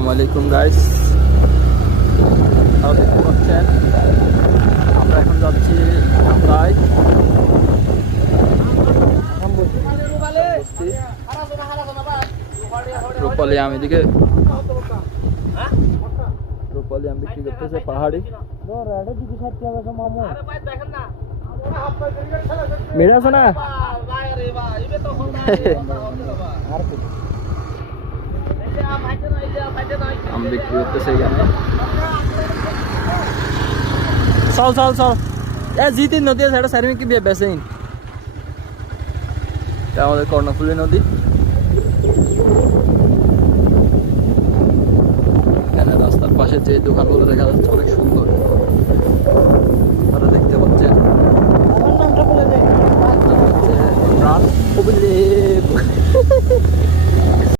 আসসালামু আলাইকুম গাইস, দেখতে পাচ্ছেন আমরা এখন যাচ্ছি ঢাকায়। রূপালী আম এদিকে রূপালী আম বিক্রি করতেছে পাহাড়ি। মেয়ে আছে না আম বিক্রি করতেছে এখানে। চল চল চল জিতি নদী আছে এটা সাইড কি বেসেন, এটা আমাদের কর্ণফুলী নদী। এখানে রাস্তার পাশে যে দোকানগুলো দেখা যাচ্ছে অনেক সুন্দর, আপনারা দেখতে পাচ্ছেন।